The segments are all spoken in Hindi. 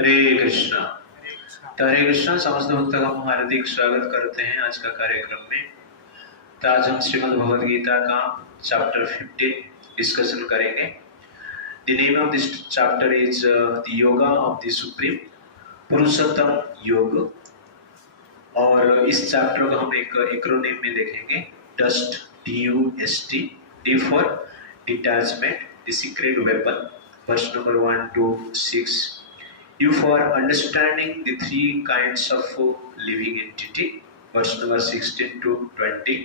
हरे कृष्णा। तो हरे कृष्णा समस्त भक्तों का हम हार्दिक स्वागत करते हैं आज का कार्यक्रम में। तो आज हम श्रीमद् भगवद गीता का चैप्टर 15 डिस्कशन करेंगे। The name of this chapter is the yoga of the supreme, Purushottam Yog. और इस चैप्टर को हम एक एक्रोनिम में देखेंगे, dust, DUST, D for detachment, the secret weapon, verse number 1 to 6। U for understanding the three kinds of living entity, verse number 16 to 20.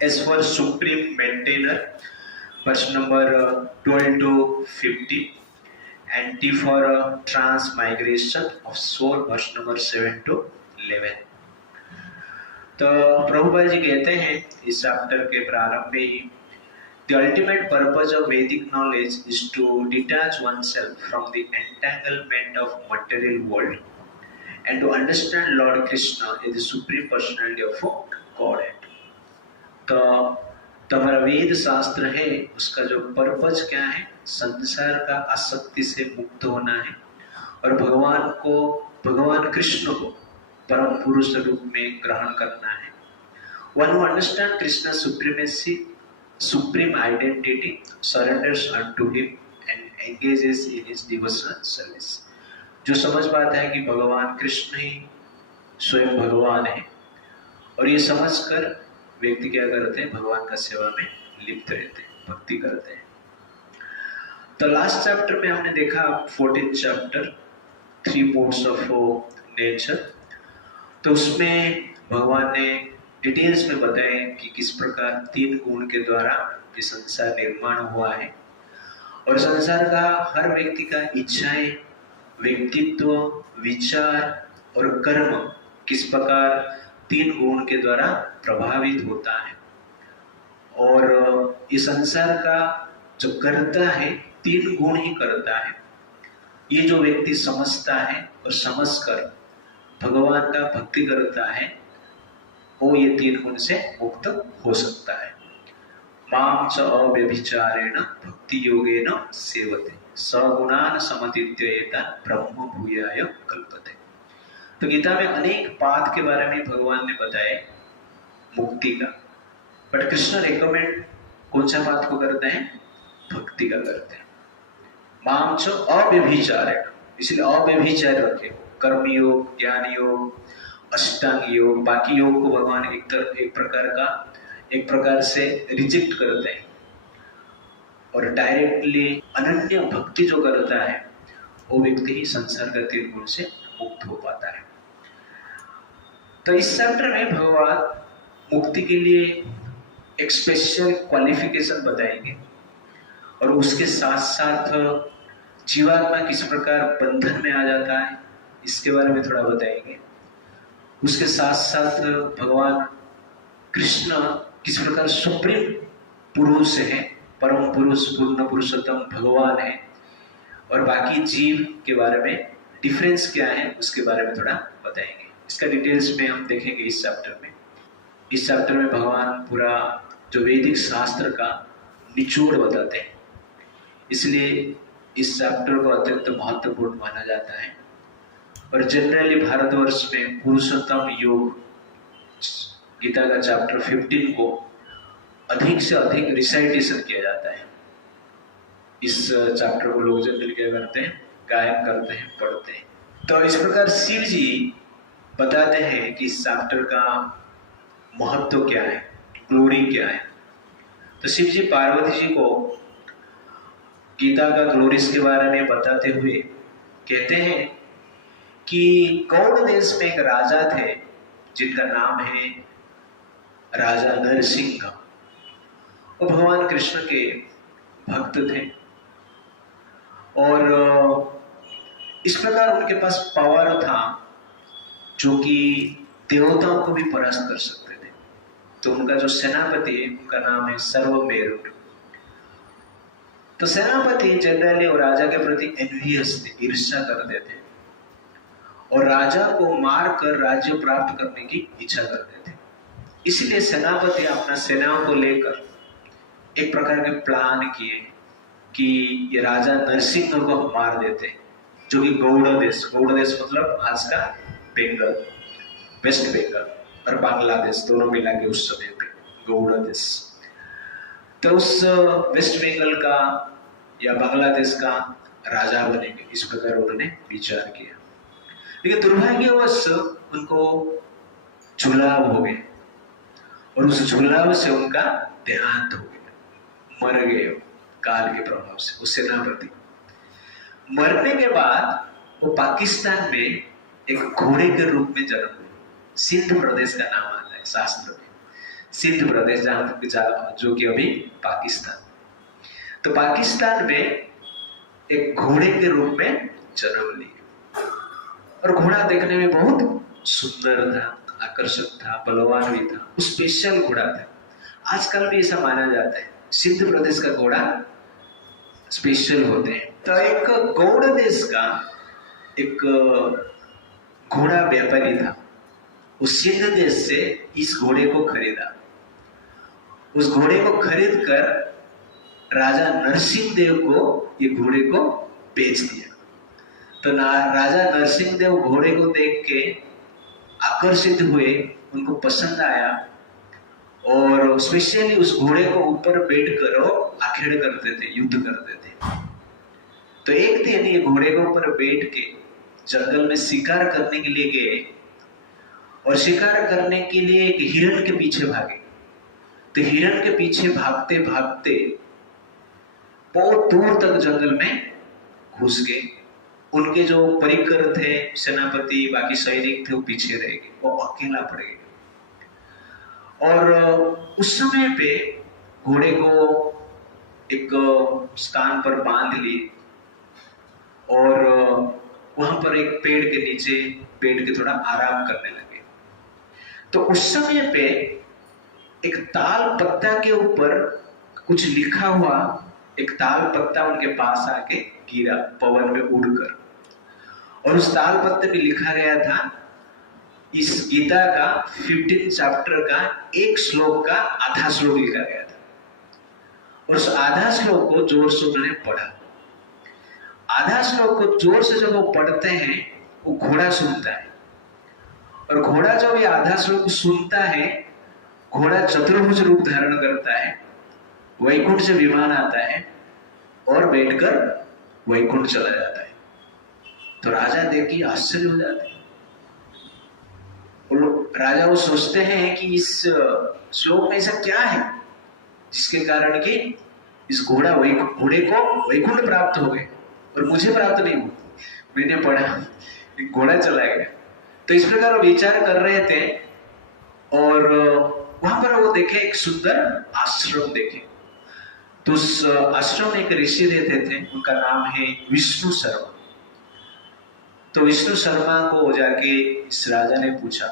S for supreme maintainer, verse number 12 to 50. And T for transmigration of soul, verse number 7 to 11. तो प्रभुपाद जी कहते हैं इस चैप्टर के प्रारंभ में ही, the ultimate purpose of Vedic knowledge is to detach oneself from the entanglement of material world and to understand Lord Krishna as the supreme personality of Godhead। तो तुम्हारा वेद शास्त्र है, उसका जो पर्पज क्या है, संसार का आसक्ति से मुक्त होना है और भगवान कृष्ण को परम पुरुष रूप में ग्रहण करना है। One who understands Krishna's supremacy, supreme identity, surrenders unto him and engages in his devotional service। जो समझ पाता है कि भगवान कृष्ण ही स्वयं भगवान है और ये समझकर व्यक्ति क्या करते हैं, भगवान का सेवा में लिप्त रहते हैं, भक्ति करते हैं। तो लास्ट चैप्टर में हमने देखा 14th chapter, 3 modes of nature। तो उसमें भगवान ने डिटेल्स में बताए कि किस प्रकार 3 गुण के द्वारा ये संसार निर्माण हुआ है और संसार का हर व्यक्ति का इच्छाएं, व्यक्तित्व, विचार और कर्म किस प्रकार 3 गुण के द्वारा प्रभावित होता है। और ये संसार का जो करता है 3 गुण ही करता है। ये जो व्यक्ति समझता है और समझकर भगवान का भक्ति करता है वो ये 3 गुण से मुक्त हो सकता है। मां च अव्यभिचारेण भक्ति योगेन सेवते सगुणान समतीत्येता ब्रह्म भूयाय कल्पते। तो गीता में अनेक पाथ के बारे में भगवान ने बताया मुक्ति का, बट कृष्ण रेकमेंड कौन सा पाथ को करते हैं, भक्ति का करते हैं। मां च अव्यभिचारेण, इसलिए अव्यभिचार रखे, कर्म योग, ज्ञान योग, अष्टांग योग, बाकी योग को भगवान एक प्रकार से रिजेक्ट करते हैं और डायरेक्टली अनन्य भक्ति जो करता है वो व्यक्ति ही संसार का 3 गुण से मुक्त हो पाता है। तो इस चैप्टर में भगवान मुक्ति के लिए एक स्पेशल क्वालिफिकेशन बताएंगे और उसके साथ साथ जीवात्मा किस प्रकार बंधन में आ जाता है इसके बारे में थोड़ा बताएंगे। उसके साथ साथ भगवान कृष्ण किस प्रकार सुप्रीम पुरुष है, परम पुरुष, पूर्ण पुरुषोत्तम भगवान है और बाकी जीव के बारे में डिफरेंस क्या है उसके बारे में थोड़ा बताएंगे। इसका डिटेल्स में हम देखेंगे इस चैप्टर में। इस चैप्टर में भगवान पूरा जो वैदिक शास्त्र का निचोड़ बताते हैं, इसलिए इस चैप्टर को अत्यंत महत्वपूर्ण माना जाता है। और जनरली भारतवर्ष में पुरुषोत्तम योग गीता का चैप्टर 15 को अधिक से अधिक रिसाइटेशन किया जाता है। इस चैप्टर को लोग जनरली क्या करते हैं, गायन करते हैं, पढ़ते हैं। तो इस प्रकार शिव जी बताते हैं कि इस चैप्टर का महत्व क्या है, ग्लोरी क्या है। तो शिव जी पार्वती जी को गीता का ग्लोरीज के बारे में बताते हुए कहते हैं कि गौड़ देश में एक राजा थे जिनका नाम है राजा नरसिंह। वो भगवान कृष्ण के भक्त थे और इस प्रकार उनके पास पावर था जो कि देवताओं को भी परास्त कर सकते थे। तो उनका जो सेनापति है उनका नाम है सर्वमेरु। तो सेनापति जनरली और राजा के प्रति एनवियस थे, ईर्ष्या करते थे और राजा को मार कर राज्य प्राप्त करने की इच्छा करते थे। इसलिए सेनापति अपना सेनाओं को लेकर एक प्रकार के प्लान किए कि ये राजा नरसिंह को हम मार देते जो कि गौड़ देश मतलब आज का बंगाल, वेस्ट बंगाल और बांग्लादेश दोनों मिला के उस समय पे गौड़ देश। तो उस वेस्ट बंगाल का या बांग्लादेश का राजा बनेंगे, इस प्रकार उन्होंने विचार किया। लेकिन दुर्भाग्यवश उनको जुलाब हो गए और उस जुलाब से उनका देहांत हो गया, मर गए काल के प्रभाव से, उस सेनापति। मरने के बाद वो पाकिस्तान में एक घोड़े के रूप में जन्म हुए। सिंध प्रदेश का नाम आता है शास्त्र में, सिंध प्रदेश जो कि अभी पाकिस्तान। तो पाकिस्तान में एक घोड़े के रूप में जन्म लिए और घोड़ा देखने में बहुत सुंदर था, आकर्षक था, बलवान भी था, वो स्पेशल घोड़ा था। आजकल भी ऐसा माना जाता है, सिंध प्रदेश का घोड़ा स्पेशल होते हैं। तो एक गौड़ देश का एक घोड़ा व्यापारी था, उस सिंध देश से इस घोड़े को खरीदा। उस घोड़े को खरीद कर राजा नरसिंह देव को ये घोड़े को बेच दिया। तो राजा नरसिंह देव घोड़े को देख के आकर्षित हुए, उनको पसंद आया और स्पेशली उस घोड़े को ऊपर बैठ कर आखेड़ करते थे, युद्ध करते थे। तो एक दिन ये घोड़े के ऊपर बैठ के जंगल में शिकार करने के लिए गए और शिकार करने के लिए एक हिरण के पीछे भागे। तो हिरण के पीछे भागते भागते बहुत दूर तक जंगल में घुस गए। उनके जो परिकर थे, सेनापति, बाकी सैनिक थे, वो पीछे रह गए, वो अकेला पड़ गए। और उस समय पे घोड़े को एक स्थान पर बांध ली और वहां पर एक पेड़ के नीचे बैठ के थोड़ा आराम करने लगे। तो उस समय पे एक ताल पत्ता के ऊपर कुछ लिखा हुआ एक ताल पत्ता उनके पास आके गिरा पवन में उड़कर, और उस ताल पत्ते में लिखा गया था इस गीता का 15 चैप्टर का एक श्लोक का आधा श्लोक लिखा गया था। और उस आधा श्लोक को जोर से उन्होंने पढ़ा। आधा श्लोक को जोर से जब वो पढ़ते हैं, वो घोड़ा सुनता है, और घोड़ा जब ये आधा श्लोक सुनता है, घोड़ा चतुर्भुज रूप धारण करता है, वैकुंठ से विमान आता है और बैठकर वैकुंठ चला जाता है। तो राजा देख के आश्चर्य हो जाते हैं। राजा वो सोचते हैं कि इस श्लोक में ऐसा क्या है जिसके कारण कि इस घोड़े को वैकुंठ प्राप्त हो गए और मुझे प्राप्त नहीं हुआ। मैंने पढ़ा घोड़ा चला गया। तो इस प्रकार वो विचार कर रहे थे और वहां पर वो देखे एक सुंदर आश्रम देखे। तो उस आश्रम में एक ऋषि रहते थे, उनका नाम है विष्णु शर्मा। तो विष्णु शर्मा को जाके इस राजा ने पूछा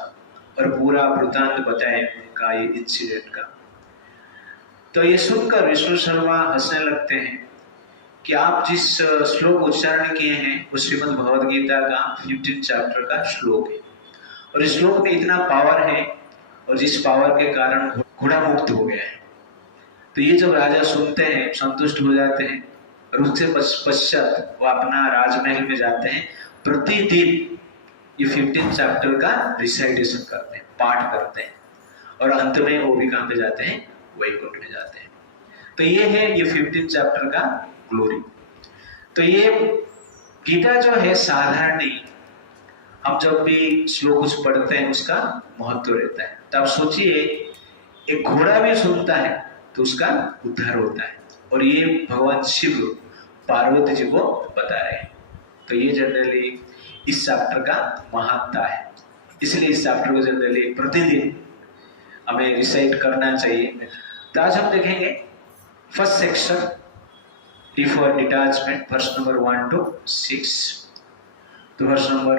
और पूरा वृत्तांत बताया उनका ये इंसिडेंट का। तो ये सुनकर विष्णु शर्मा हंसने लगते हैं कि आप जिस श्लोक उच्चारण किए हैं वो श्रीमद् भगवद गीता का 15 चैप्टर का श्लोक है, और इस श्लोक में इतना पावर है और जिस पावर के कारण घोड़ा मुक्त हो गया है। तो ये जब राजा सुनते हैं, संतुष्ट हो जाते हैं और उससे पश्चात वो अपना राजमहल में जाते हैं। प्रतिदिन ये 15 चैप्टर का रिसाइटेशन करते हैं, पाठ करते हैं, और अंत में वो भी कहां पे जाते हैं, वैकुंठ में जाते हैं। तो ये है ये 15 चैप्टर का ग्लोरी। तो ये गीता जो है साधारण नहीं, हम जब भी श्लोक कुछ पढ़ते हैं उसका महत्व रहता है। तो आप सोचिए एक घोड़ा भी सुनता है तो उसका उद्धार होता है, और ये भगवान शिव पार्वती जी को बता रहे हैं। तो ये जनरली इस चैप्टर का महानता है, इसलिए इस चैप्टर को जनरली प्रतिदिन हमें रिसाइट करना चाहिए। तो आज हम देखेंगे first section D for detachment, verse number 1 to 6। तो वर्स नंबर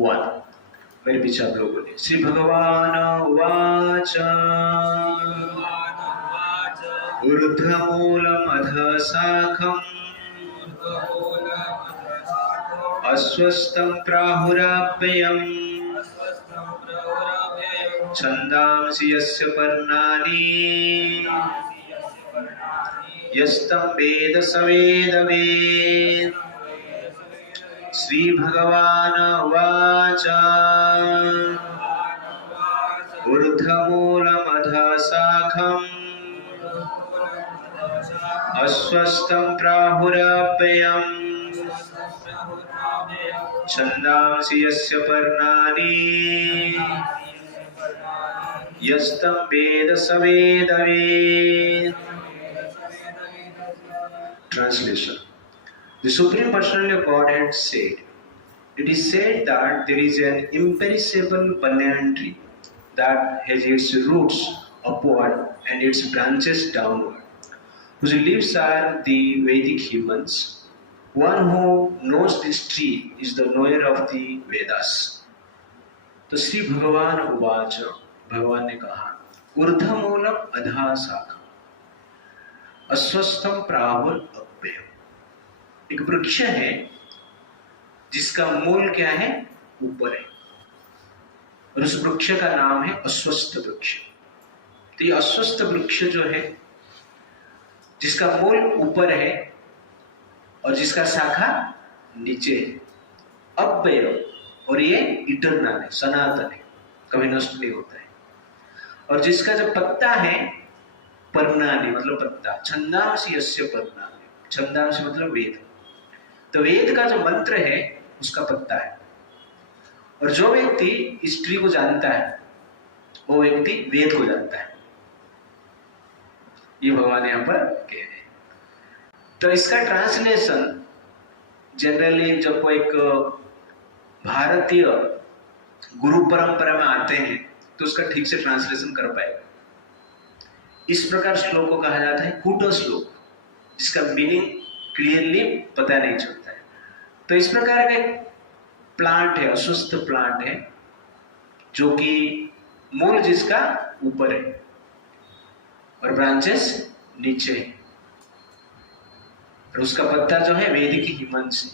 1 मेरे पीछे आप लोग बोलिए। श्री भगवान उवाच ऊर्ध्वमूलमधः शाखम् अस्वस्थं प्राहुराव्ययम् छन्दांसि यस्य पर्णानि यस्तं वेद स वेदवेत्। श्री भगवान उवाच ऊर्ध्वमूलमधशाखम् अस्वस्थं प्राहुरव्ययम् छन्दांसि यस्य पर्णानि यस्तं वेद स वेदवेत्. Translation. The Supreme Personality of Godhead said, it is said that there is an imperishable banyan tree that has its roots upward and its branches downward, whose leaves are the Vedic hymns. One who knows this tree is the knower of the Vedas. तो श्री भगवान उवाच, भगवान ने कहा, ऊर्ध्वमूलम अधः शाखा अस्वस्थम प्राहुर अव्ययम्. एक वृक्ष है जिसका मूल क्या है? ऊपर है, और उस वृक्ष का नाम है अस्वस्थ वृक्ष. तो ये अस्वस्थ वृक्ष जो है, जिसका मूल ऊपर है और जिसका शाखा नीचे है, अव्यय, और ये इटर्नल है, सनातन है, कभी नष्ट नहीं होता है. और जिसका जो पत्ता है, पर्णानि मतलब पत्ता, छंदांसि यस्य पर्णानि, छंदांसि मतलब वेद. तो वेद का जो मंत्र है उसका पत्ता है. और जो व्यक्ति इस ट्री को जानता है वो व्यक्ति वेद को जानता है. ये भगवान यहां पर कह रहे हैं. तो इसका ट्रांसलेशन जनरली जब कोई एक भारतीय गुरु परंपरा में आते हैं तो उसका ठीक से ट्रांसलेशन कर पाएगा. इस प्रकार श्लोक को कहा जाता है कूट श्लोक, जिसका मीनिंग क्लियरली पता नहीं चलता है. तो इस प्रकार का एक प्लांट है, अस्वस्थ प्लांट है, जो कि मूल जिसका ऊपर है और ब्रांचेस नीचे है, और उसका पत्ता जो है वैदिक हिमंस है.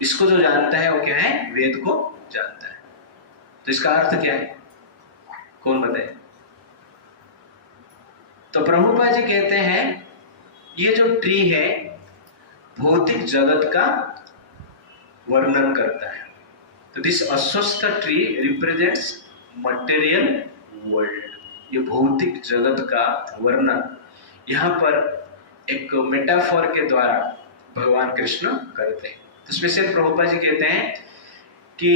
इसको जो जानता है वो क्या है? वेद को जानता है. तो इसका अर्थ क्या है? कौन बताए? तो प्रभुपाद जी कहते हैं ये जो ट्री है भौतिक जगत का वर्णन करता है. तो दिस अस्वस्थ ट्री रिप्रेजेंट्स मटेरियल वर्ल्ड. ये भौतिक जगत का वर्णन यहाँ पर एक मेटाफोर के द्वारा भगवान कृष्ण करते हैं. तो स्पेशल प्रभुपाद जी कहते हैं कि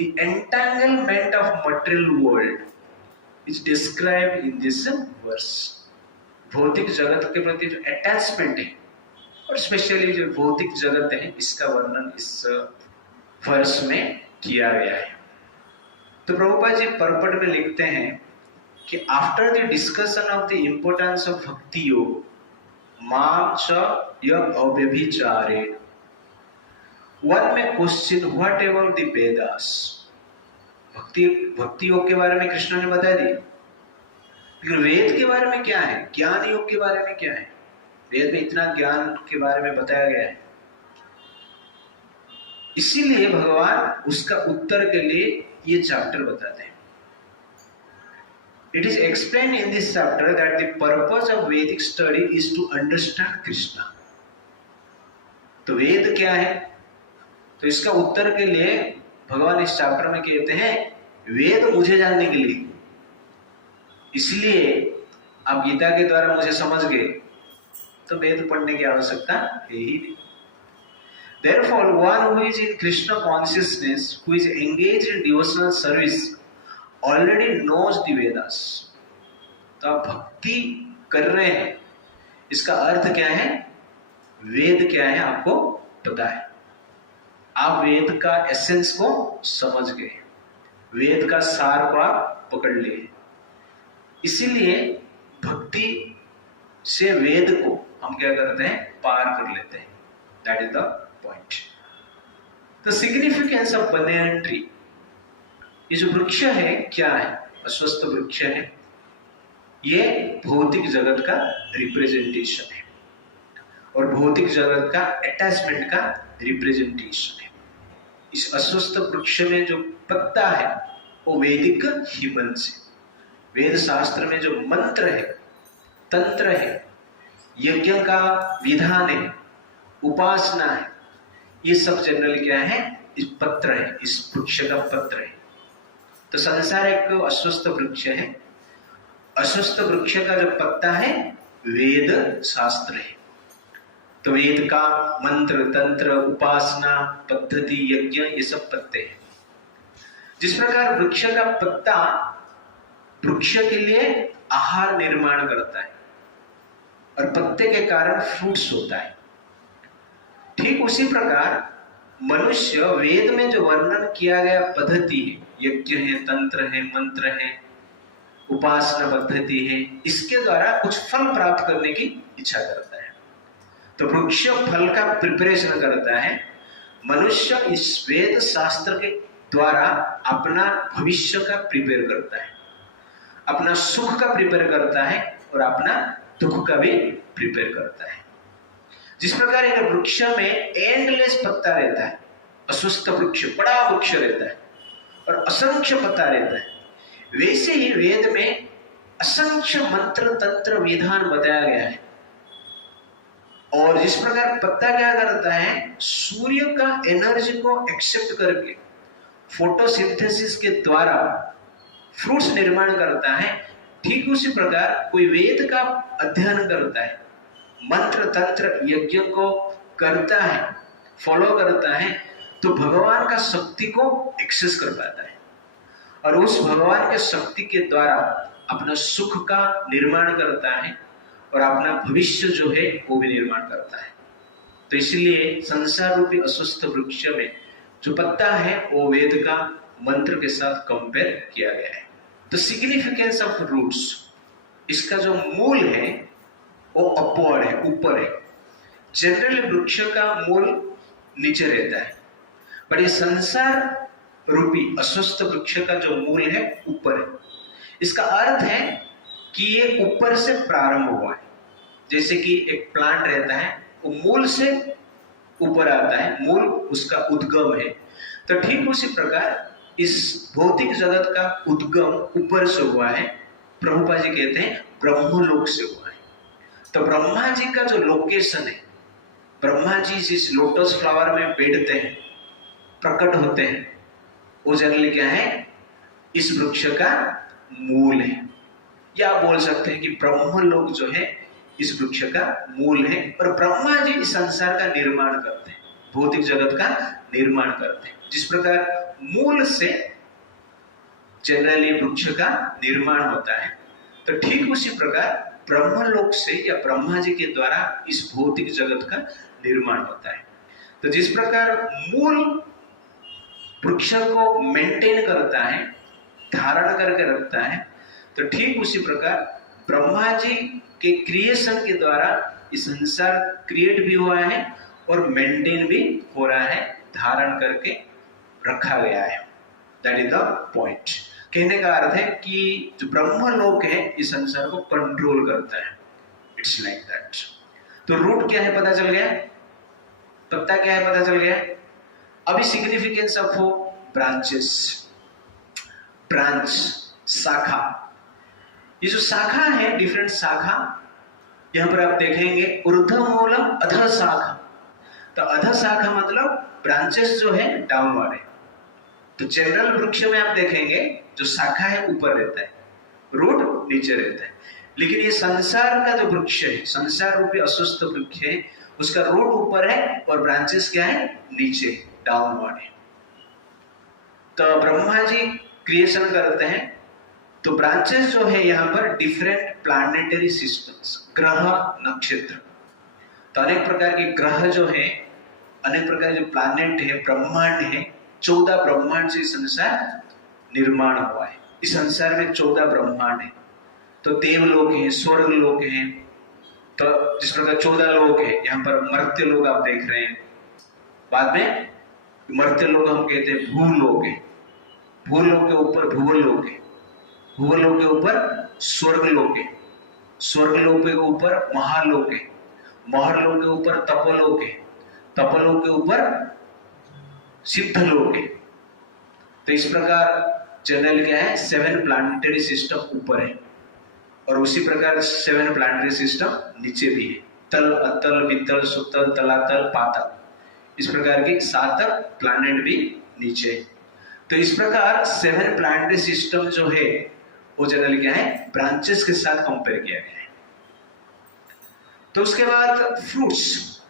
the entanglement of material world is described in this verse. भौतिक जगत के प्रति जो अटैचमेंट है और स्पेशली जो भौतिक जगत है, इसका वर्णन इस वर्ष में किया गया है. तो प्रभुपाद जी परपट में लिखते हैं कि after the discussion of the importance of भक्ति योग मां च अव्यभिचारेण one may question whatever the Vedas. भक्ति योग के बारे में कृष्ण ने बता दिया, लेकिन वेद के बारे में क्या है? ज्ञान योग के बारे में क्या है? वेद में इतना ज्ञान के बारे में बताया गया है. इसीलिए भगवान उसका उत्तर के लिए ये चैप्टर बताते हैं. It is explained in this chapter that the purpose of Vedic study is to understand Krishna. तो वेद क्या है? तो इसका उत्तर के लिए भगवान इस चैप्टर में कहते हैं वेद मुझे जानने के लिए. इसलिए आप गीता के द्वारा मुझे समझ गए तो वेद पढ़ने की आवश्यकता है ही नहीं. Therefore, one who is in Krishna consciousness, who is engaged in devotional service, already knows the Vedas. तो आप भक्ति कर रहे हैं, इसका अर्थ क्या है? वेद क्या है आपको पता है. आप वेद का एसेंस को समझ गए, वेद का सार को आप पकड़ लिए. इसीलिए भक्ति से वेद को हम क्या करते हैं? पार कर लेते हैं. That is the point. The significance of banyan tree. ये जो वृक्ष है क्या है? अस्वस्थ वृक्ष है. ये भौतिक जगत का रिप्रेजेंटेशन है और भौतिक जगत का अटैचमेंट का रिप्रेजेंटेशन है. इस अस्वस्थ वृक्ष में जो पत्ता है वो वैदिक हिमंस है. वेद शास्त्र में जो मंत्र है, तंत्र है, यज्ञ का विधान है, उपासना है, ये सब जनरली क्या है, इस पत्र है, इस वृक्ष का पत्र है। तो संसार एक अस्वस्थ वृक्ष है। अस्वस्थ वृक्ष का जो पत्ता है वेद शास्त्र है। तो वेद का मंत्र, तंत्र, उपासना, पद्धति, यज्ञ, ये सब पत्ते हैं। जिस प्रकार वृक्ष का पत्ता वृक्ष के लिए आहार निर्माण करता है और पत्ते के कारण फ्रूट्स होता है, ठीक उसी प्रकार मनुष्य वेद में जो वर्णन किया गया पद्धति है, यज्ञ है, तंत्र है, मंत्र है, उपासना पद्धति है, इसके द्वारा कुछ फल प्राप्त करने की इच्छा करता है। तो वृक्ष फल का प्रिपरेशन करता है। मनुष्य इस वेद शास्त्र के द्वारा अपना भविष्य का प्रिपेयर करता है, अपना सुख का प्रिपेयर करता है और अपना दुख का भी प्रिपेयर करता है। जिस प्रकार एक वृक्ष में एंडलेस पत्ता रहता है, अस्वस्थ वृक्ष बड़ा वृक्ष रहता है और असंख्य पत्ता रहता है, वैसे ही वेद में असंख्य मंत्र, तंत्र, विधान बताया गया है। और जिस प्रकार पत्ता क्या करता है, सूर्य का एनर्जी को एक्सेप्ट करके फोटोसिंथेसिस के द्वारा फ्रूट्स निर्माण करता है, ठीक उसी प्रकार कोई वेद का अध्ययन करता है, मंत्र, तंत्र, यज्ञ को करता है, फॉलो करता है, तो भगवान का शक्ति को एक्सेस कर पाता है और उस भगवान के शक्ति के द्वारा अपना सुख का निर्माण करता है और अपना भविष्य जो है वो भी निर्माण करता है। तो इसलिए संसार रूपी अस्वस्थ वृक्ष में जो पत्ता है वो वेद का मंत्र के साथ कंपेयर किया गया है। तो सिग्निफिकेंस ऑफ रूट्स, इसका जो मूल है वो अपवर्ड है, ऊपर है। जनरली वृक्ष का मूल नीचे रहता है, पर ये संसार रूपी अस्वस्थ वृक्ष का जो मूल है ऊपर है। इसका अर्थ है कि ये ऊपर से प्रारंभ हुआ है। जैसे कि एक प्लांट रहता है, वो मूल से ऊपर आता है, मूल उसका उद्गम है। तो ठीक उसी प्रकार इस भौतिक जगत का उद्गम ऊपर से हुआ है। प्रभुपाद जी कहते हैं ब्रह्मलोक से हुआ है। तो ब्रह्मा जी का जो लोकेशन है, ब्रह्मा जी जिस लोटस फ्लावर में बैठते हैं, प्रकट होते हैं, वो जनरली क्या है, इस वृक्ष का मूल है। या बोल सकते हैं कि ब्रह्मलोक जो है इस वृक्ष का मूल है और ब्रह्मा जी इस संसार का निर्माण करते हैं, भौतिक जगत का निर्माण करते हैं। जिस प्रकार मूल से जनरली वृक्ष का निर्माण होता है, तो ठीक उसी प्रकार ब्रह्मलोक से या ब्रह्मा जी के द्वारा इस भौतिक जगत का निर्माण होता है। तो जिस प्रकार मूल वृक्ष को मेंटेन करता है, धारण करके रखता है, तो ठीक उसी प्रकार ब्रह्मा जी के क्रिएशन के द्वारा इस संसार क्रिएट भी हुआ है और मेंटेन भी हो रहा है, धारण करके रखा गया है। That is the point. कहने का अर्थ है कि जो ब्रह्मलोक है इस संसार को कंट्रोल करता है। It's like that. तो रूट क्या है पता चल गया, पत्ता क्या है पता चल गया। अभी सिग्निफिकेंस ऑफ ब्रांचेस, ब्रांच, शाखा। ये जो शाखा है, डिफरेंट शाखा, यहां पर आप देखेंगे ऊर्ध्वमूलम अधः शाखा। तो अधः शाखा मतलब ब्रांचेस जो है डाउनवर्ड है। तो जनरल वृक्ष में आप देखेंगे जो शाखा है ऊपर रहता है, रूट नीचे रहता है। लेकिन ये संसार का जो वृक्ष है, संसार रूपी अस्वस्थ वृक्ष है, उसका रूट ऊपर है और ब्रांचेस क्या है, नीचे, डाउनवर्ड है। तो ब्रह्मा जी क्रिएशन करते हैं, तो ब्रांचेस जो है यहाँ पर डिफरेंट प्लैनेटरी सिस्टम्स, ग्रह, नक्षत्र। तो अनेक प्रकार के ग्रह जो है, अनेक प्रकार के जो प्लैनेट है, ब्रह्मांड है, 14 ब्रह्मांड से संसार निर्माण हुआ है। इस संसार में 14 ब्रह्मांड है। तो देवलोक है, स्वर्ग लोक है। तो जिस प्रकार 14 लोक है, यहाँ पर मर्त्य लोक आप देख रहे हैं। बाद में मर्त्य लोक हम कहते हैं भूलोक है, भूलोक के ऊपर भूवलोक है, भूवलोक के ऊपर स्वर्गलोक है, स्वर्गलोक के ऊपर महालोक है, महालोक के ऊपर तपोलोक है, तपोलोक के ऊपर सिद्धलोक है। तो इस प्रकार जनरल क्या है, 7 प्लैनेटरी सिस्टम ऊपर है और उसी प्रकार 7 प्लैनेटरी सिस्टम नीचे भी है। तल, अतल, वितल, सुतल, तलातल, पातल, इस प्रकार के 7 प्लैनेट भी नीचे है। तो इस प्रकार 7 प्लैनेटरी सिस्टम जो है वो जनरली क्या है, ब्रांचेस के साथ कंपेयर किया गया है। तो उसके बाद फ्रूट्स,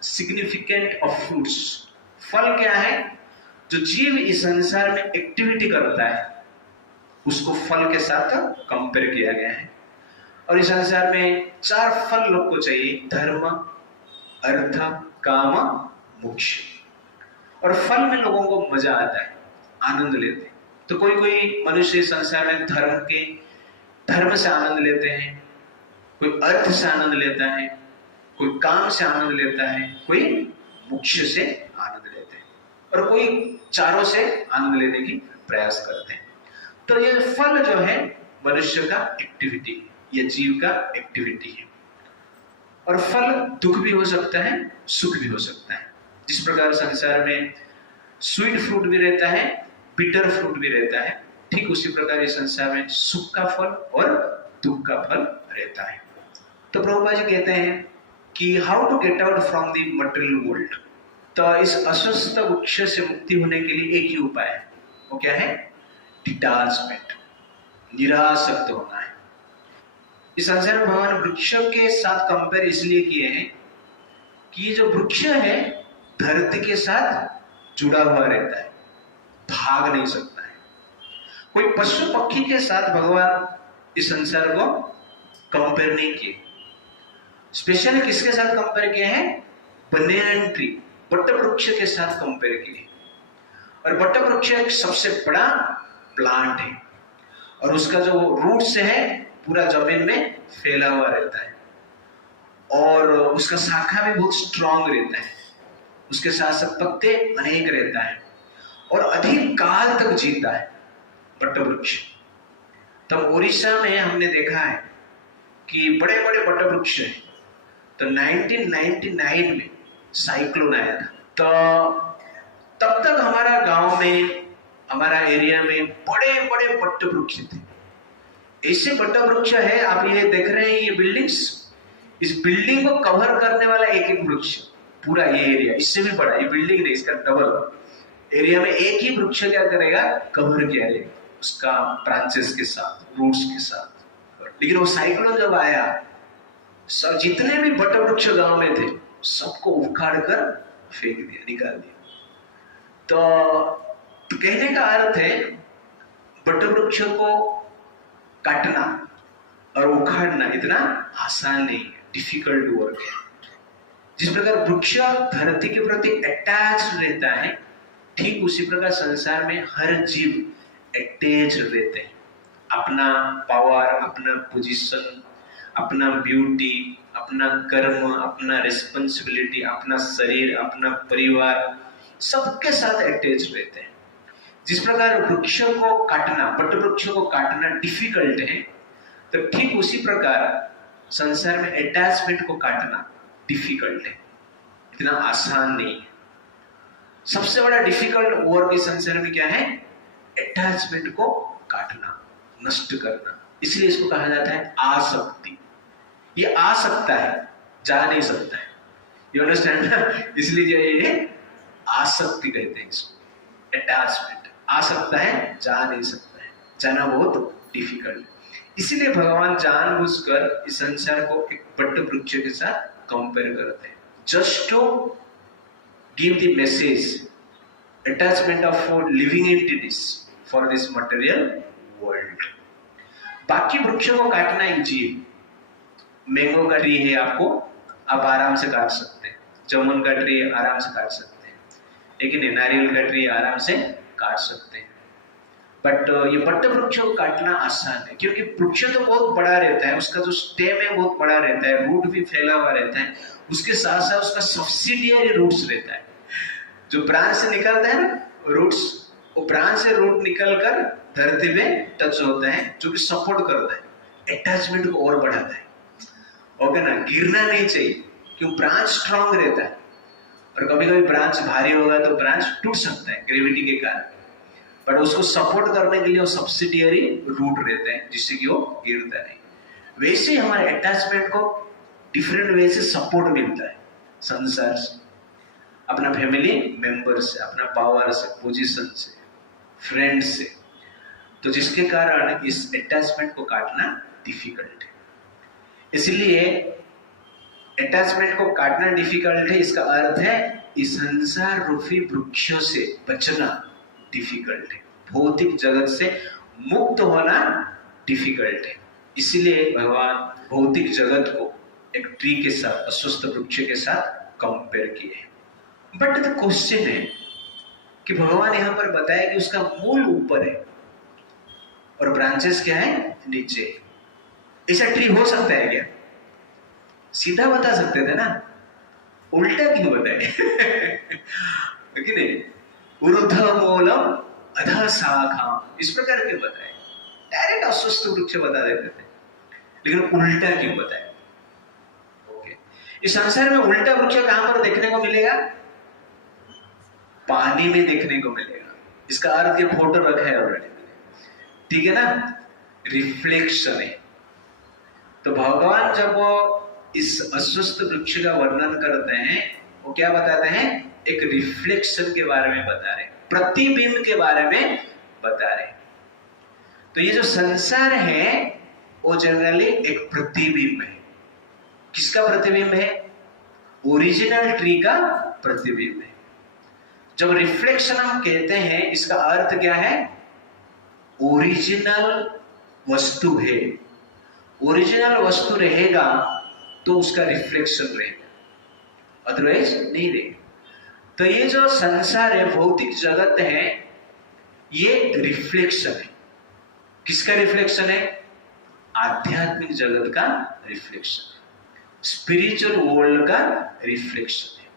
सिग्निफिकेंट ऑफ फ्रूट्स, फल क्या है, जो जीव इस संसार में एक्टिविटी करता है उसको फल के साथ कंपेयर किया गया है। और इस संसार में 4 फल लोग को चाहिए, धर्म, अर्थ, काम, मोक्ष। और फल में लोगों को मजा आता है, आनंद लेते हैं। तो कोई कोई मनुष्य इस संसार में धर्म से आनंद लेते हैं, कोई अर्थ से आनंद लेता है, कोई काम से आनंद लेता है, कोई मोक्ष से आनंद लेते हैं, और कोई चारों से आनंद लेने की प्रयास करते हैं। तो ये फल जो है मनुष्य का एक्टिविटी, ये जीव का एक्टिविटी है। और फल दुख भी हो सकता है, सुख भी हो सकता है। जिस प्रकार संसार में स्वीट फ्रूट भी रहता है, बिटर फ्रूट भी रहता है, ठीक उसी प्रकार इस संसार में सुख का फल और दुख का फल रहता है। तो प्रभुपाद जी कहते हैं कि how to get out from the material world. तो इस अस्वस्थ वृक्ष से मुक्ति होने के लिए एक ही उपाय है, वो क्या है, डिटैचमेंट, निरासक्त होना है। इस संसार में भगवान वृक्ष के साथ कंपेयर इसलिए किए हैं कि ये जो वृक्ष है धरती के साथ जुड़ा हुआ रहता है, भाग नहीं सकता है। कोई पशु पक्षी के साथ भगवान इस संसार को कंपेयर नहीं किए। स्पेशली किसके साथ कंपेयर किए हैं, बनियान ट्री, बट वृक्ष के साथ कंपेयर किए। और बट वृक्ष एक सबसे बड़ा प्लांट है और उसका जो रूट से है पूरा जमीन में फैला हुआ रहता है और उसका शाखा भी बहुत स्ट्रांग रहता है, उसके साथ साथ पत्ते अनेक रहता है और अधिक काल तक जीता है बट वृक्ष। तब उड़ीसा में हमने देखा है कि बड़े बड़े बट वृक्ष हैं। तो 1999 में साइक्लोन आया था, तो तब तक हमारा गांव में, हमारा एरिया में बड़े बड़े बट वृक्ष थे। ऐसे बट वृक्ष है, आप ये देख रहे हैं ये बिल्डिंग्स, इस बिल्डिंग को कवर करने वाला एक एक वृक्ष, पूरा ये एरिया, इससे भी बड़ा ये बिल्डिंग नहीं, इसका डबल एरिया में एक ही वृक्ष क्या करेगा, कवर किया जाएगा उसका ब्रांचेस के साथ, रूट्स के साथ। लेकिन वो साइक्लोन जब आया, सब जितने भी बट वृक्ष गांव में थे सबको उखाड़ कर फेंक दिया, निकाल दिया। तो कहने का अर्थ है बट वृक्ष को काटना और उखाड़ना इतना आसान नहीं है, डिफिकल्ट वर्क है। जिस प्रकार वृक्ष धरती के प्रति अटैच रहता है, ठीक उसी प्रकार संसार में हर जीव अटैच रहते हैं। अपना पावर, अपना पोजीशन, अपना ब्यूटी, अपना कर्म, अपना रिस्पॉन्सिबिलिटी, अपना शरीर, अपना परिवार, सबके साथ अटैच रहते हैं। जिस प्रकार वृक्ष को काटना, बट वृक्ष को काटना डिफिकल्ट है, तो ठीक उसी प्रकार संसार में अटैचमेंट को काटना डिफिकल्ट है, इतना आसान नहीं है। सबसे बड़ा डिफिकल्ट वर्क इस संसार में क्या है, अटैचमेंट को काटना, नष्ट करना। इसलिए इसको कहा जाता है आसक्ति। ये आ सकता है, जा नहीं सकता है, यू अंडरस्टैंड ना, इसलिए ये आसक्ति कहते हैं इसको, अटैचमेंट। आ सकता है, जा नहीं सकता है, जाना बहुत डिफिकल्ट। इसीलिए भगवान जानबूझकर इस संसार को एक बट वृक्ष के साथ कंपेयर करते हैं, just to give the message attachment of living entities for this material world. बाकी वृक्षों को काटना इजी है। मैंगो का ट्री है, आपको आप आराम से काट सकते हैं, जामुन का ट्री आराम से काट सकते हैं, लेकिन नारियल का ट्री आराम से काट सकते हैं। बट ये बट वृक्ष को काटना आसान है, क्योंकि वृक्ष तो बहुत बड़ा रहता है, उसका जो स्टेम है बहुत बड़ा रहता है, रूट भी फैला हुआ रहता है, उसके साथ साथ उसका सब्सिडियरी रूट्स रहता है। जो ब्रांच से निकलता है ना रूट्स, वो ब्रांच से रूट निकल कर धरती में टच होता है, जो कि सपोर्ट करता है, अटैचमेंट को और बढ़ाता है। ओके ना, गिरना नहीं चाहिए, क्योंकि ब्रांच स्ट्रांग रहता है और कभी कभी ब्रांच भारी होगा तो ब्रांच टूट सकता है ग्रेविटी के कारण, बट उसको सपोर्ट करने के लिए वो सब्सिडियरी रूट रहते हैं जिससे कि वो गिरता नहीं। वैसे ही हमारे अटैचमेंट को डिफरेंट वे से सपोर्ट मिलता है संसार से। अपना फैमिली मेंबर से, अपना पावर से, पोजीशन से, फ्रेंड से। तो जिसके कारण इस अटैचमेंट को काटना डिफिकल्ट है। इसलिए अटैचमेंट को काटना डिफिकल्ट है, इसका अर्थ है इस संसार रूपी वृक्षों से बचना डिफिकल्ट है, भौतिक जगत से मुक्त होना डिफिकल्ट है। इसलिए भगवान भौतिक जगत को एक ट्री के साथ, अस्वस्थ वृक्ष के साथ कंपेयर किए। बट द क्वेश्चन है कि भगवान यहां पर बताया कि उसका मूल ऊपर है और ब्रांचेस क्या है, नीचे। ऐसा ट्री हो सकता है क्या? सीधा बता सकते थे ना, उल्टा क्यों बताए? कि नहीं, ऊर्ध्व मूलम अधः शाखा, इस प्रकार क्यों बताए? डायरेक्ट अस्वस्थ वृक्ष बता देते थे, लेकिन उल्टा क्यों बताए? ओके, इस संसार में उल्टा वृक्ष कहां पर देखने को मिलेगा? पानी में देखने को मिलेगा। इसका अर्थ ये फोटो रखा है ऑलरेडी, ठीक है ना, रिफ्लेक्शन है। तो भगवान जब वो इस अस्वस्थ वृक्ष का वर्णन करते हैं, वो क्या बताते हैं? एक रिफ्लेक्शन के बारे में बता रहे, प्रतिबिंब के बारे में बता रहे। तो ये जो संसार है वो जनरली एक प्रतिबिंब है। किसका प्रतिबिंब है? ओरिजिनल ट्री का प्रतिबिंब है। जब रिफ्लेक्शन हम कहते हैं, इसका अर्थ क्या है? ओरिजिनल वस्तु है। ओरिजिनल वस्तु रहेगा तो उसका रिफ्लेक्शन रहेगा, अदरवाइज नहीं रहेगा। तो ये जो संसार है, भौतिक जगत है, ये रिफ्लेक्शन है। किसका रिफ्लेक्शन है? आध्यात्मिक जगत का रिफ्लेक्शन है, स्पिरिचुअल वर्ल्ड का रिफ्लेक्शन है।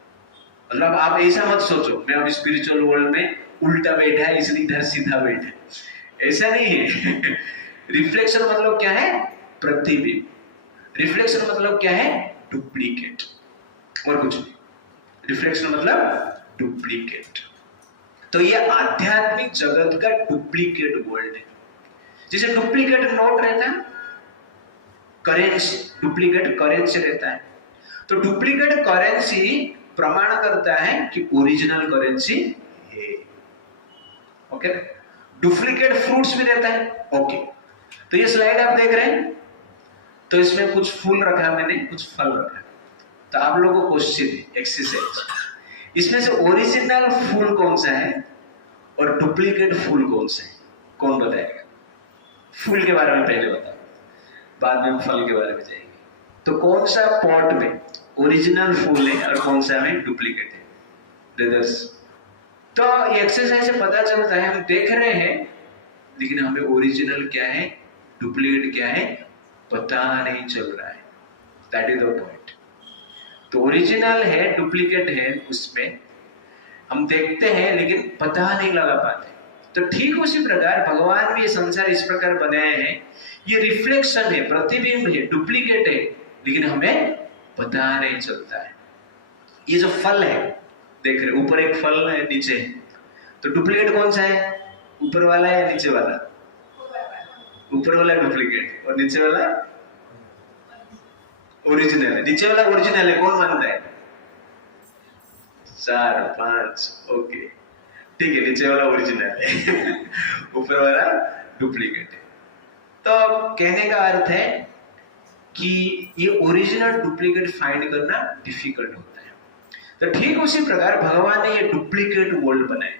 मतलब आप ऐसा मत सोचो मैं अब स्पिरिचुअल वर्ल्ड में उल्टा बैठा है इसलिए इधर सीधा बैठा है, ऐसा नहीं है। रिफ्लेक्शन मतलब क्या है? प्रतिबिंब। रिफ्लेक्शन मतलब क्या है? डुप्लीकेट, और कुछ नहीं। रिफ्लेक्शन मतलब डुप्लीकेट। तो ये आध्यात्मिक जगत का डुप्लीकेट वर्ल्ड है। जैसे डुप्लीकेट नोट रहता है, करेंसी, डुप्लीकेट करेंसी रहता है। तो डुप्लीकेट करेंसी प्रमाण करता है कि ओरिजिनल करेंसी है। ओके, डुप्लीकेट फ्रूट्स भी रहता है। ओके, तो ये स्लाइड आप देख रहे हैं, तो इसमें कुछ फूल रखा मैंने, कुछ फल रखा। तो आप लोगों को क्वेश्चन है, एक्सरसाइज, इसमें से ओरिजिनल फूल कौन सा है और डुप्लीकेट फूल कौन सा है? कौन बताएगा? फूल के बारे में पहले बताओ, बाद में हम फल के बारे में जाएंगे। तो कौन सा पॉट में ओरिजिनल फूल है और कौन सा में डुप्लीकेट है, ब्रदर्स? तो ये एक्सरसाइज से पता चलता है, हम देख रहे हैं लेकिन हमें ओरिजिनल क्या है, डुप्लीकेट क्या है, पता नहीं चल रहा है। That is the point. तो ओरिजिनल है, डुप्लीकेट है, उसमें हम देखते हैं लेकिन पता नहीं लगा पाते। तो ठीक उसी प्रकार भगवान भी ये संसार इस प्रकार बनाए हैं, ये रिफ्लेक्शन है, प्रतिबिंब है, डुप्लीकेट है, लेकिन हमें पता नहीं चलता है। ये जो फल है देख रहे, ऊपर एक फल है, नीचे है, तो डुप्लीकेट कौन सा है? ऊपर वाला या नीचे वाला? ऊपर वाला डुप्लीकेट और नीचे वाला ओरिजिनल है। नीचे वाला ओरिजिनल है, कौन मानता है? 4 5, ओके ठीक है, नीचे वाला ओरिजिनल है, ऊपर वाला डुप्लीकेट है। तो कहने का अर्थ है कि ये ओरिजिनल डुप्लीकेट फाइंड करना डिफिकल्ट होता है। तो ठीक उसी प्रकार भगवान ने ये डुप्लीकेट वर्ल्ड बनाए,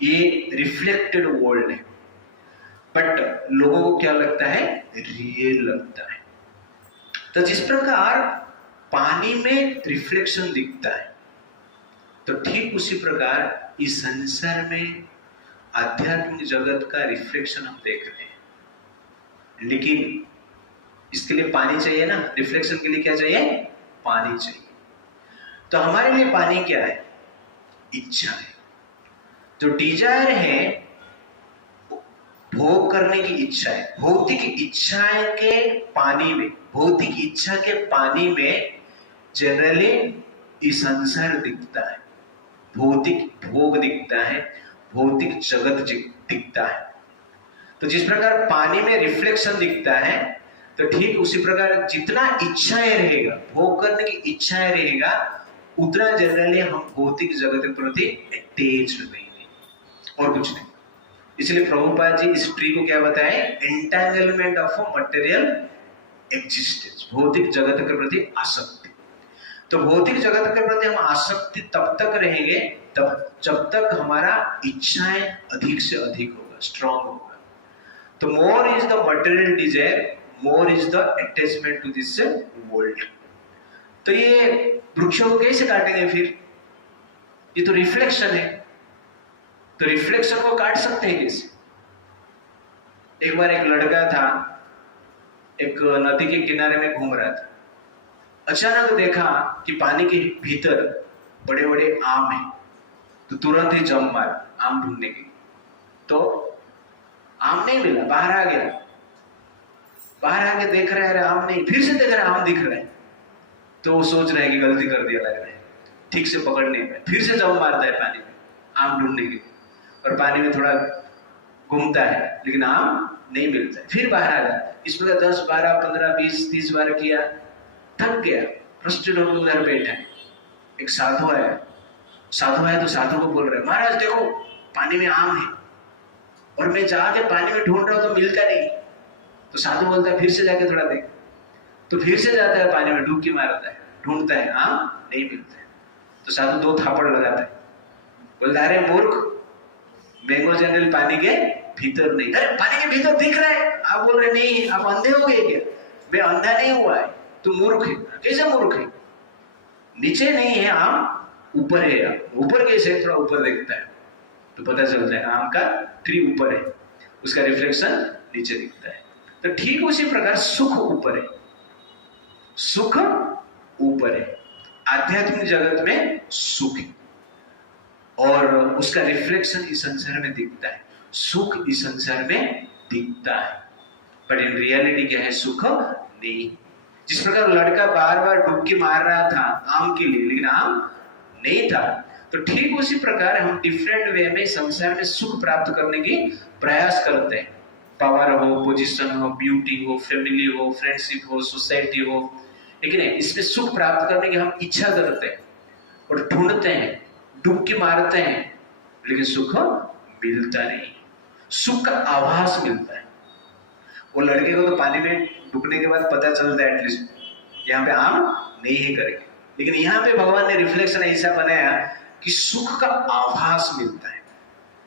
ये रिफ्लेक्टेड वर्ल्ड है, बट लोगों को क्या लगता है? रियल लगता है। तो जिस प्रकार पानी में रिफ्लेक्शन दिखता है, तो ठीक उसी प्रकार इस संसार में आध्यात्मिक जगत का रिफ्लेक्शन हम देख रहे हैं। लेकिन इसके लिए पानी चाहिए ना, रिफ्लेक्शन के लिए क्या चाहिए? पानी चाहिए। तो हमारे लिए पानी क्या है? इच्छा है। जो डिजायर है, भोग करने की इच्छा है, भौतिक इच्छाएं के पानी में, भौतिक इच्छा के पानी में जनरली इस संसार दिखता है, भौतिक भोग दिखता है, भौतिक जगत दिखता है। तो जिस प्रकार पानी में रिफ्लेक्शन दिखता है, तो ठीक उसी प्रकार जितना इच्छाएं रहेगा, भोग करने की इच्छाएं रहेगा, उतना जनरली हम भौतिक जगत के प्रति अटैच नहीं है, और कुछ नहीं। इसलिए प्रभुपाद जी इस ट्री को क्या बताए? एंटैंगलमेंट ऑफ मटेरियल एग्जिस्टेंस, भौतिक जगत के प्रति आसक्ति। तो भौतिक जगत के प्रति हम आसक्ति तब तक रहेंगे तब जब तक हमारा इच्छाएं अधिक से अधिक होगा, स्ट्रॉन्ग होगा। तो more is the material desire, more is the attachment to this world. तो ये वृक्षों को कैसे काटेंगे फिर? ये तो रिफ्लेक्शन है, तो रिफ्लेक्शन को काट सकते हैं कैसे? एक बार एक लड़का था, एक नदी के किनारे में घूम रहा था। अचानक देखा कि पानी के भीतर बड़े बड़े आम हैं, तो तुरंत ही जंप मारा आम ढूंढने के। तो आम नहीं मिला, बाहर आ गया। बाहर आके देख रहा है आम नहीं, फिर से देख रहा है आम दिख रहा है। तो वो सोच रहा है कि गलती कर दिया, लग रहा है ठीक से पकड़ नहीं पाया। फिर से जंप मारता है पानी में आम ढूंढने के लिए, और पानी में थोड़ा घूमता है लेकिन आम नहीं मिलता है। फिर बाहर आ गया। इस प्रकार 10, 12, 15, 20, 30 बार किया, थक गया, फ्रस्ट्रेट होकर उधर बैठा है। एक साधु आया तो साधु को बोल रहा है, महाराज देखो पानी में आम है और मैं जाके पानी में ढूंढ रहा हूं तो मिलता नहीं। तो साधु बोलता है फिर से जाके थोड़ा देख। तो फिर से जाता है पानी में, डुबकी मारता है, ढूंढता है, आम नहीं मिलता है। तो साधु 2 थापड़ लगाता है, बोलता अरे मूर्ख, मैंगो जनरल पानी के भीतर नहीं। अरे पानी के भीतर दिख रहा है। आप बोल रहे नहीं, आप अंधे हो गए क्या? मैं अंधा नहीं हुआ है, तू मूर्ख है। कैसे मूर्ख है? नीचे नहीं है आम, ऊपर है। ऊपर कैसे? थोड़ा ऊपर देखता है तो पता चलता है आम का ट्री ऊपर है, उसका रिफ्लेक्शन नीचे दिखता है। तो ठीक उसी प्रकार सुख ऊपर है, सुख ऊपर है। आध्यात्मिक जगत में सुख है और उसका रिफ्लेक्शन इस संसार में दिखता है। सुख इस संसार में दिखता है, बट इन रियलिटी क्या है? सुख नहीं। जिस प्रकार लड़का बार बार डुबकी मार रहा था आम के लिए, लेकिन आम नहीं था, तो ठीक उसी प्रकार हम डिफरेंट वे में संसार में सुख प्राप्त करने की प्रयास करते हैं। पावर हो, पोजीशन हो, ब्यूटी हो, फैमिली हो, फ्रेंडशिप हो, सोसाइटी हो, लेकिन इसमें सुख प्राप्त करने की हम इच्छा करते हैं और ढूंढते हैं, डुबकी मारते हैं, लेकिन सुख मिलता नहीं। सुख का आभास मिलता है। वो लड़के को तो पानी में डूबने के बाद पता चलता है एटलीस्ट यहाँ पे आम नहीं है करके, लेकिन यहाँ पे भगवान ने रिफ्लेक्शन ऐसा बनाया कि सुख का आभास मिलता है।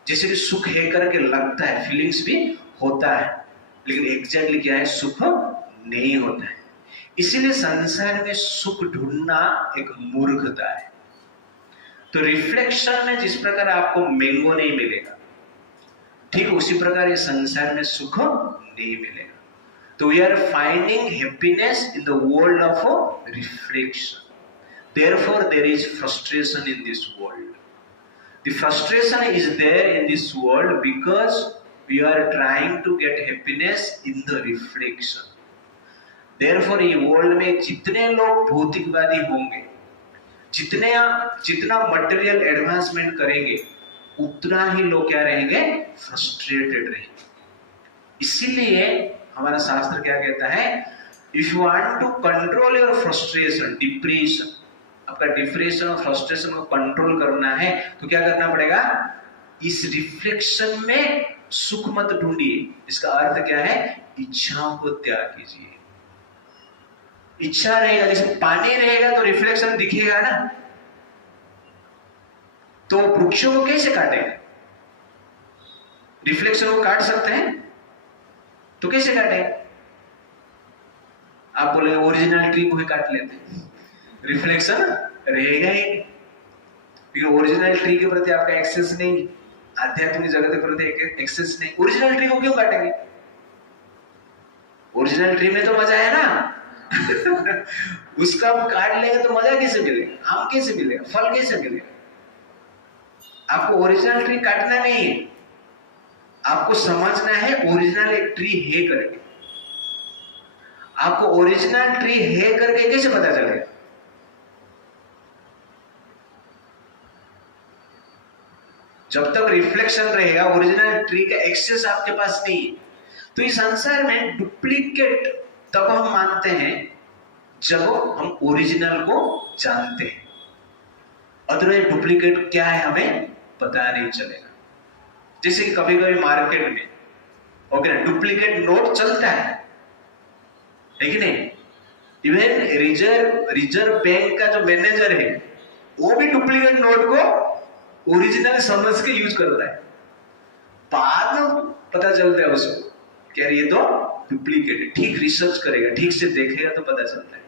जैसे कि सुख है करके लगता है, फीलिंग्स भी होता है, लेकिन एग्जैक्टली क्या है? सुख नहीं होता है। इसीलिए संसार में सुख ढूंढना एक मूर्खता है। तो रिफ्लेक्शन में जिस प्रकार आपको मैंगो नहीं मिलेगा, ठीक उसी प्रकार ये संसार में सुख नहीं मिलेगा। तो we are finding happiness in the world of reflection. Therefore, there is frustration in this world. The frustration is there in this world because we are trying to get happiness in the reflection. Therefore, ये वर्ल्ड में जितने लोग भौतिकवादी होंगे, जितना मटेरियल एडवांसमेंट करेंगे, उतना ही लोग क्या रहेंगे? फ्रस्ट्रेटेड रहेंगे। इसीलिए हमारा शास्त्र क्या कहता है? If you want to control your frustration, depression, आपका डिप्रेशन और फ्रस्ट्रेशन को कंट्रोल करना है तो क्या करना पड़ेगा? इस रिफ्लेक्शन में सुख मत ढूंढिए। इसका अर्थ क्या है? इच्छाओं को त्याग कीजिए। इच्छा रहेगा, जैसे पानी रहेगा तो रिफ्लेक्शन दिखेगा ना। तो वृक्षों को कैसे काटेंगे? रिफ्लेक्शन को काट सकते हैं तो कैसे काटेंगे? आप बोले ओरिजिनल ट्री को ही काट लेते हैं, रिफ्लेक्शन रहेगा ही, लेकिन ओरिजिनल ट्री के प्रति आपका एक्सेस नहीं, आध्यात्मिक जगत के प्रति एक्सेस नहीं। ओरिजिनल ट्री को क्यों काटेंगे? ओरिजिनल ट्री में तो मजा है ना। उसका आप काट लेंगे तो मजा कैसे मिलेगा? आम कैसे मिलेगा? फल कैसे मिलेगा? आपको ओरिजिनल ट्री काटना नहीं है, आपको समझना है ओरिजिनल एक ट्री है करके। आपको ओरिजिनल ट्री है करके कैसे पता चलेगा? जब तक रिफ्लेक्शन रहेगा, ओरिजिनल ट्री का एक्सेस आपके पास नहीं है। तो इस संसार में डुप्लीकेट तब हम मानते हैं जब हम ओरिजिनल को जानते हैं। अदरवाइज डुप्लीकेट क्या है हमें पता नहीं चलेगा। जैसे कि कभी कभी मार्केट में ओके ना डुप्लीकेट नोट चलता है कि नहीं। इवन रिजर्व बैंक का जो मैनेजर है वो भी डुप्लीकेट नोट को ओरिजिनल समझ के यूज करता है। बाद में पता चलता है उसको क्या ये तो डुप्लीकेट है। ठीक रिसर्च करेगा, ठीक से देखेगा तो पता चलता है।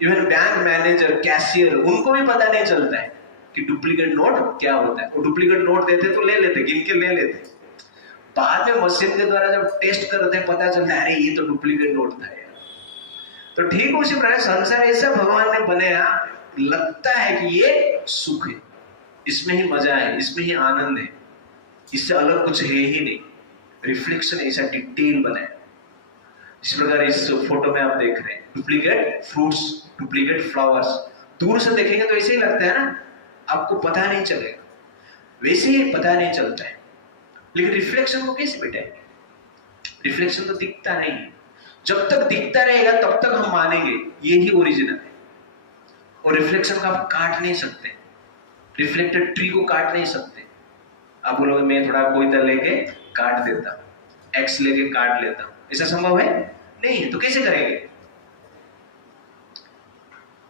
इवन बैंक मैनेजर, कैशियर, उनको भी पता नहीं चलता है कि डुप्लीकेट नोट क्या होता है। वो डुप्लीकेट नोट देते तो ले लेते, गिन के ले लेते, बाद में मशीन के द्वारा जब टेस्ट करते हैं पता चलता है अरे ये तो डुप्लीकेट नोट था यार। तो ठीक उसी प्रकार संसार ऐसा भगवान ने बनाया, लगता है कि ये सुख है, इसमें ही मजा है, इसमें ही आनंद है, इससे अलग कुछ है ही नहीं। रिफ्लेक्शन ऐसा डिटेल बनाया। इस प्रकार इस फोटो में आप देख रहे हैं डुप्लीकेट फ्रूट्स, डुप्लीकेट फ्लावर्स, दूर से देखेंगे तो ऐसे ही लगता है ना, आपको पता नहीं चलेगा, वैसे ही पता नहीं चलता है। लेकिन रिफ्लेक्शन को कैसे मिटाएंगे? रिफ्लेक्शन तो दिखता नहीं है, जब तक दिखता रहेगा तब तक हम मानेंगे ये ही ओरिजिनल है। और रिफ्लेक्शन को आप काट नहीं सकते, रिफ्लेक्टेड ट्री को काट नहीं सकते। आप बोलोगे मैं थोड़ा कोई तरह लेके काट देता हूं, एक्स लेके काट लेता हूं, ऐसा संभव है नहीं है। तो कैसे करेंगे?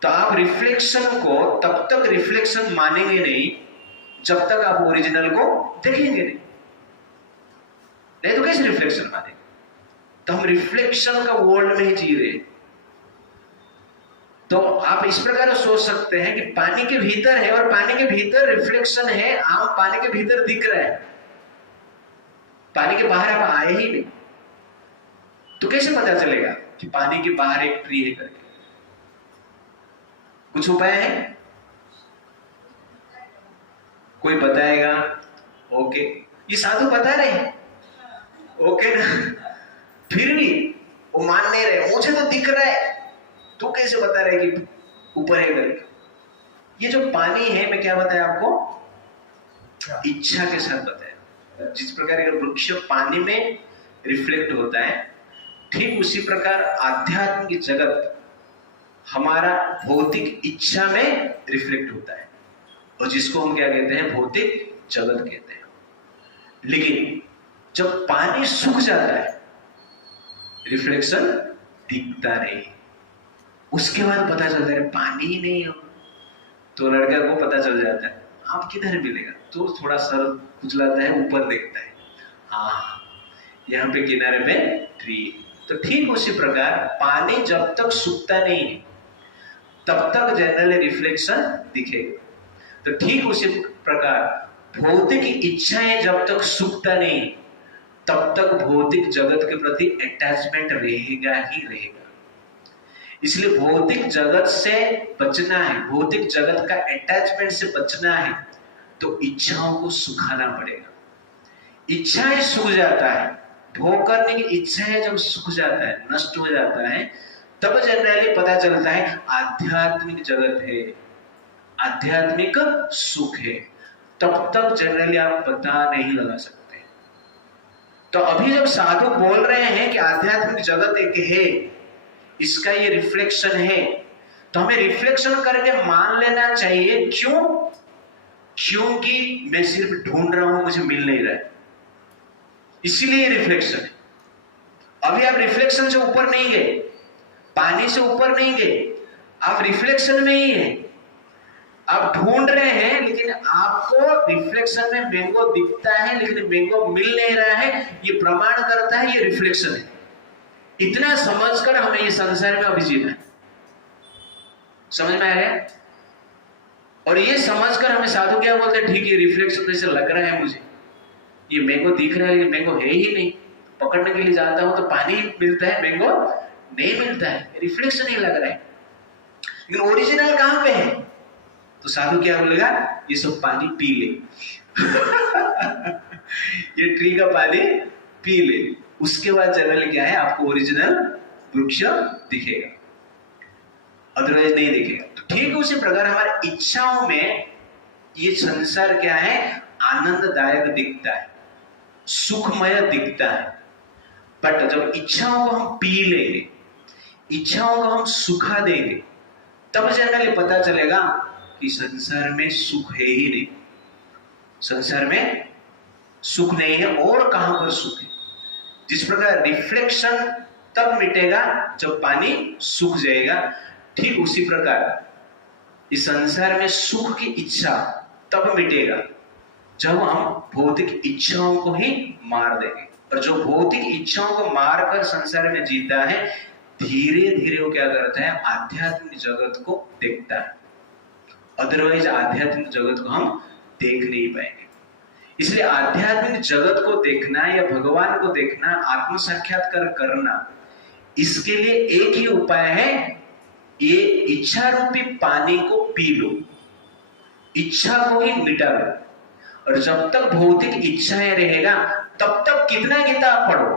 तो आप रिफ्लेक्शन को तब तक रिफ्लेक्शन मानेंगे नहीं जब तक आप ओरिजिनल को देखेंगे नहीं तो कैसे रिफ्लेक्शन मानेंगे? तो हम रिफ्लेक्शन का वर्ल्ड में ही जी रहे हैं। तो आप इस प्रकार सोच सकते हैं कि पानी के भीतर है और पानी के भीतर रिफ्लेक्शन है, आप पानी के भीतर दिख रहा है, पानी के बाहर आप आए ही नहीं, तो कैसे पता चलेगा कि पानी के बाहर एक ट्री है करके? कुछ उपाय है? कोई बताएगा? ओके, ये साधु बता रहे हैं ओके ना, फिर भी वो मान नहीं रहे, मुझे तो दिख रहा है, तो कैसे बता रहे कि ऊपर है करके? ये जो पानी है, मैं क्या बताया आपको, इच्छा के साथ बताया। जिस प्रकार का वृक्ष पानी में रिफ्लेक्ट होता है, ठीक उसी प्रकार आध्यात्मिक जगत हमारा भौतिक इच्छा में रिफ्लेक्ट होता है, और जिसको हम क्या कहते हैं, भौतिक जगत कहते हैं। लेकिन जब पानी सूख जाता है, रिफ्लेक्शन दिखता नहीं, उसके बाद पता चलता है पानी ही नहीं है। तो लड़का को पता चल जाता है आप किधर मिलेगा, तो थोड़ा सर कुचलाता है, ऊपर देखता है, हाँ यहाँ पे किनारे पे ट्री। तो ठीक उसी प्रकार पानी जब तक सूखता नहीं है तब तक जनरली रिफ्लेक्शन दिखेगा। तो ठीक उसी प्रकार भौतिक इच्छाएं जब तक सूखता नहीं तब तक भौतिक जगत के प्रति अटैचमेंट रहेगा ही रहेगा। इसलिए भौतिक जगत से बचना है, भौतिक जगत का अटैचमेंट से बचना है, तो इच्छाओं को सुखाना पड़ेगा। इच्छाएं सूख जाता है, भोग करने की इच्छाएं जब सूख जाता है, नष्ट हो जाता है, तब जनरली पता चलता है आध्यात्मिक जगत है, आध्यात्मिक सुख है। तब तक जनरली आप पता नहीं लगा सकते। तो अभी जब साधु बोल रहे हैं कि आध्यात्मिक जगत एक है, इसका ये रिफ्लेक्शन है, तो हमें रिफ्लेक्शन करके मान लेना चाहिए। क्यों? क्योंकि मैं सिर्फ ढूंढ रहा हूं, मुझे मिल नहीं रहा है, इसीलिए रिफ्लेक्शन है। अभी आप रिफ्लेक्शन से ऊपर नहीं गए, पानी से ऊपर नहीं गए, आप रिफ्लेक्शन में ही हैं। आप ढूंढ रहे हैं, लेकिन आपको रिफ्लेक्शन में मैंगो दिखता है लेकिन मैंगो मिल नहीं रहा है, ये प्रमाण करता है ये रिफ्लेक्शन है। इतना समझकर हमें ये संसार में अभी जीना है। समझ में आ गया? और ये समझकर हमें साधु क्या बोलते हैं, ठीक है रिफ्लेक्शन जैसे लग रहा है मुझे, ये मैंगो दिख रहा है लेकिन मैंगो है ही नहीं, पकड़ने के लिए जाता हूं तो पानी मिलता है, मैंगो नहीं मिलता है, रिफ्लेक्शन ही लग रहा है। लेकिन ओरिजिनल कहां पे है? तो साधु क्या बोलेगा, ये सब पानी पी ले ये ट्री का पानी पी ले, उसके बाद जनरली क्या है, आपको ओरिजिनल वृक्ष दिखेगा, अदरवाइज नहीं दिखेगा। तो ठीक उसी प्रकार हमारी इच्छाओं में ये संसार क्या है, आनंददायक दिखता है, सुखमय दिखता है। बट जब इच्छाओं को हम पी लेंगे, इच्छाओं को हम सुखा देंगे, तब जनरली पता चलेगा कि संसार में सुख है ही नहीं, संसार में सुख नहीं है, और कहां पर सुख है। जिस प्रकार रिफ्लेक्शन तब मिटेगा जब पानी सूख जाएगा, ठीक उसी प्रकार इस संसार में सुख की इच्छा तब मिटेगा जब हम भौतिक इच्छाओं को ही मार देंगे। और जो भौतिक इच्छाओं को मारकर संसार में जीता है, धीरे धीरे वो क्या करता है, आध्यात्मिक जगत को देखता है। अदरवाइज आध्यात्मिक जगत को हम देख नहीं पाएंगे। इसलिए आध्यात्मिक जगत को देखना या भगवान को देखना, आत्म साक्षात्कार करना, इसके लिए एक ही उपाय है, ये इच्छा रूपी पानी को पी लो, इच्छा को ही मिटा लो। और जब तक भौतिक इच्छाएं रहेगा तब तक कितना गीता पढ़ो,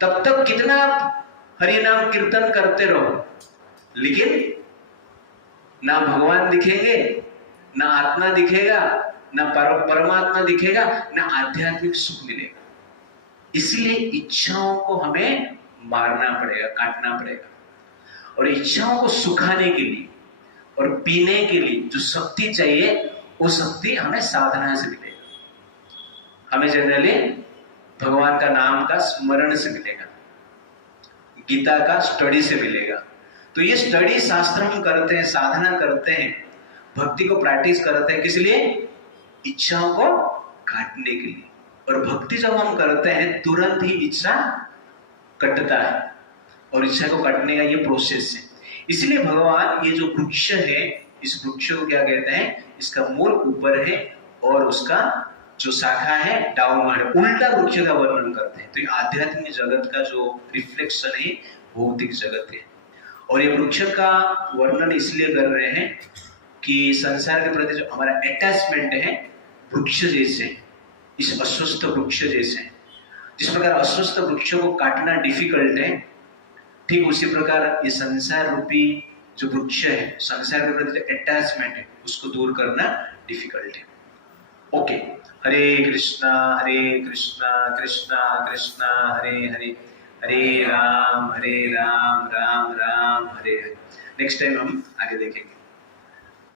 तब तक कितना हरि नाम कीर्तन करते रहो, लेकिन ना भगवान दिखेंगे, ना आत्मा दिखेगा, ना परमात्मा दिखेगा, ना आध्यात्मिक सुख मिलेगा। इसलिए इच्छाओं को हमें मारना पड़ेगा, काटना पड़ेगा। और इच्छाओं को सुखाने के लिए और पीने के लिए जो शक्ति चाहिए, वो शक्ति हमें साधना से मिलेगा, हमें जनरली भगवान का नाम का स्मरण से मिलेगा, गीता का स्टडी से मिलेगा। तो ये स्टडी शास्त्र हम करते हैं, साधना करते हैं, भक्ति को प्रैक्टिस करते हैं, किस लिए? इच्छाओं को काटने के लिए। और भक्ति जब हम करते हैं तुरंत ही इच्छा कटता है, और इच्छा को काटने का ये प्रोसेस है। इसलिए भगवान ये जो वृक्ष है, इस वृक्ष को क्या कहते हैं, इसका मूल ऊपर है और उसका जो शाखा है डाउनवर्ड, उल्टा वृक्ष का वर्णन करते हैं। तो ये आध्यात्मिक जगत का जो रिफ्लेक्शन है भौतिक जगत है। और ये वृक्ष का वर्णन इसलिए कर रहे हैं कि संसार के प्रति जो हमारा अटैचमेंट है वृक्ष जैसे, इस अस्वस्थ वृक्ष जैसे, जिस प्रकार अस्वस्थ वृक्ष को काटना डिफिकल्ट है, ठीक उसी प्रकार ये संसार रूपी जो वृक्ष है, संसार के प्रति अटैचमेंट है, उसको दूर करना डिफिकल्ट है। ओके, हरे कृष्णा कृष्णा कृष्णा हरे हरे, हरे राम राम राम हरे हरे। नेक्स्ट टाइम हम आगे देखेंगे।